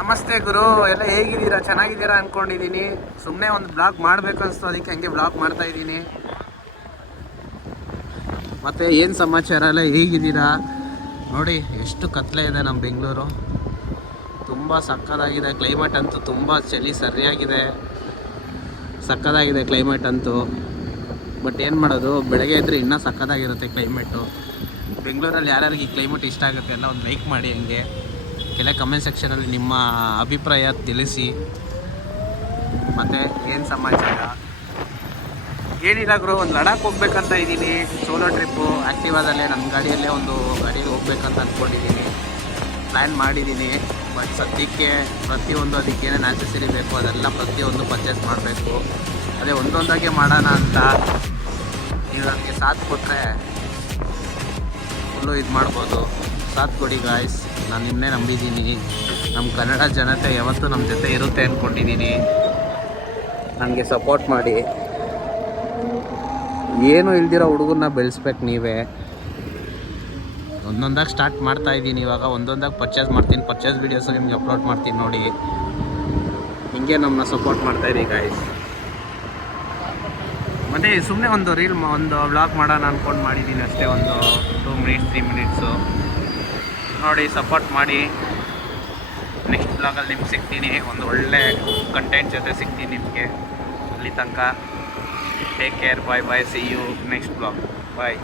ನಮಸ್ತೆ ಗುರು, ಎಲ್ಲ ಹೇಗಿದ್ದೀರಾ? ಚೆನ್ನಾಗಿದ್ದೀರಾ ಅಂದ್ಕೊಂಡಿದ್ದೀನಿ. ಸುಮ್ಮನೆ ಒಂದು ಬ್ಲಾಗ್ ಮಾಡಬೇಕು ಅನಿಸ್ತು, ಅದಕ್ಕೆ ಹಂಗೆ ಬ್ಲಾಗ್ ಮಾಡ್ತಾ ಇದ್ದೀನಿ. ಮತ್ತು ಏನು ಸಮಾಚಾರ ಎಲ್ಲ ಹೇಗಿದ್ದೀರಾ? ನೋಡಿ ಎಷ್ಟು ಕತ್ಲೆ ಇದೆ ನಮ್ಮ ಬೆಂಗಳೂರು. ತುಂಬ ಸಕ್ಕತ್ತಾಗಿದೆ ಕ್ಲೈಮೇಟ್ ಅಂತೂ, ತುಂಬ ಚಳಿ ಸರಿಯಾಗಿದೆ, ಸಕ್ಕತ್ತಾಗಿದೆ ಕ್ಲೈಮೇಟ್ ಅಂತೂ. ಬಟ್ ಏನು ಮಾಡೋದು, ಬೆಳಗ್ಗೆ ಇದ್ದರೆ ಇನ್ನೂ ಸಕ್ಕತ್ತಾಗಿರುತ್ತೆ ಕ್ಲೈಮೇಟು. ಬೆಂಗಳೂರಲ್ಲಿ ಯಾರ್ಯಾರಿಗೆ ಈ ಕ್ಲೈಮೇಟ್ ಇಷ್ಟ ಆಗುತ್ತೆ ಎಲ್ಲ ಒಂದು ಲೈಕ್ ಮಾಡಿ, ಹಂಗೆ ಕೆಲ ಕಮೆಂಟ್ ಸೆಕ್ಷನಲ್ಲಿ ನಿಮ್ಮ ಅಭಿಪ್ರಾಯ ತಿಳಿಸಿ. ಮತ್ತು ಏನು ಸಮಾಚಾರ ಏನಿಲ್ಲ ಗುರು, ಒಂದು ಲಡಾಖ್ ಹೋಗ್ಬೇಕಂತ ಇದ್ದೀನಿ. ಸೋಲೋ ಟ್ರಿಪ್ಪು ಆ್ಯಕ್ಟಿವಾದಲ್ಲೇ ನನ್ನ ಗಾಡಿಯಲ್ಲೇ ಒಂದು ಗಾಡೀಲಿ ಹೋಗ್ಬೇಕಂತ ಅಂದ್ಕೊಂಡಿದ್ದೀನಿ, ಪ್ಲ್ಯಾನ್ ಮಾಡಿದ್ದೀನಿ. ಬಟ್ ಸದ್ಯಕ್ಕೆ ಪ್ರತಿಯೊಂದು ಅದಕ್ಕೆ ಏನೇನು ನ್ಯಾಸೆಸರಿ ಬೇಕು ಅದೆಲ್ಲ ಪ್ರತಿಯೊಂದು ಪರ್ಚೇಸ್ ಮಾಡಬೇಕು. ಅದೇ ಒಂದೊಂದಾಗೆ ಮಾಡೋಣ ಅಂತ. ನೀವು ನನಗೆ ಸಾಥ್ ಕೊಟ್ಟರೆ ಫುಲ್ಲು ಇದು ಮಾಡ್ಬೋದು. ಸಾಥ್ ಕೊಡಿ ಗಾಯ್ಸ್, ನಾನು ನಿಮ್ಮನ್ನೇ ನಂಬಿದ್ದೀನಿ. ನಮ್ಮ ಕನ್ನಡ ಜನತೆ ಯಾವತ್ತೂ ನಮ್ಮ ಜೊತೆ ಇರುತ್ತೆ ಅಂದ್ಕೊಂಡಿದ್ದೀನಿ. ನನಗೆ ಸಪೋರ್ಟ್ ಮಾಡಿ. ಏನೂ ಇಲ್ದಿರೋ ಹುಡುಗನ್ನ ಬೆಳೆಸ್ಬೇಕು ನೀವೇ. ಒಂದೊಂದಾಗಿ ಸ್ಟಾರ್ಟ್ ಮಾಡ್ತಾಯಿದ್ದೀನಿ ಇವಾಗ, ಒಂದೊಂದಾಗಿ ಪರ್ಚೇಸ್ ಮಾಡ್ತೀನಿ. ಪರ್ಚೇಸ್ ವೀಡಿಯೋಸು ನಿಮಗೆ ಅಪ್ಲೋಡ್ ಮಾಡ್ತೀನಿ ನೋಡಿ. ಹಿಂಗೆ ನಮ್ಮನ್ನ ಸಪೋರ್ಟ್ ಮಾಡ್ತಾಯಿರಿ ಗಾಯ್ಸ್. ಮತ್ತು ಸುಮ್ಮನೆ ಒಂದು ಒಂದು ವ್ಲಾಗ್ ಮಾಡೋಣ ಅಂದ್ಕೊಂಡು ಮಾಡಿದ್ದೀನಿ ಅಷ್ಟೇ, ಒಂದು 2 ಮಿನಿಟ್ಸ್ 3 ಮಿನಿಟ್ಸು ನೋಡಿ. ಸಪೋರ್ಟ್ ಮಾಡಿ. ನೆಕ್ಸ್ಟ್ ಬ್ಲಾಗಲ್ಲಿ ನಿಮ್ಗೆ ಸಿಗ್ತೀನಿ, ಒಂದು ಒಳ್ಳೆ ಕಂಟೆಂಟ್ ಜೊತೆ ಸಿಗ್ತೀನಿ ನಿಮಗೆ. ಅಲ್ಲಿ ತನಕ take care, bye bye, see you next blog, bye.